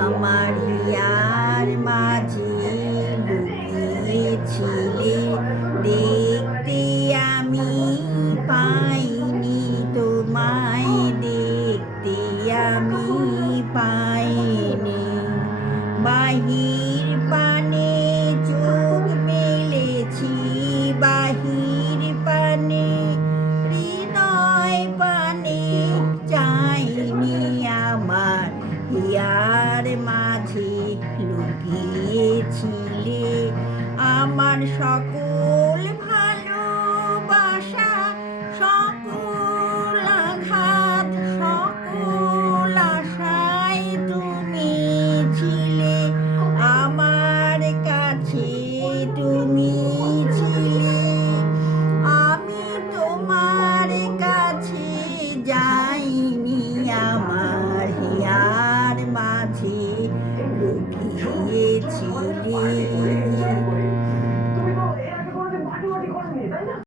আমার হিয়ার মাঝে লুকিয়েছিলে, দেখতে আমি পাইনি তোমায়, দেখতে আমি পাইনি। বাহির পানে চোখ মেলেছি, বাহির পানে হৃদয় পানে চাইনি। আমার হিয়ার মাঝে লুকিয়েছিলে, আমার সকল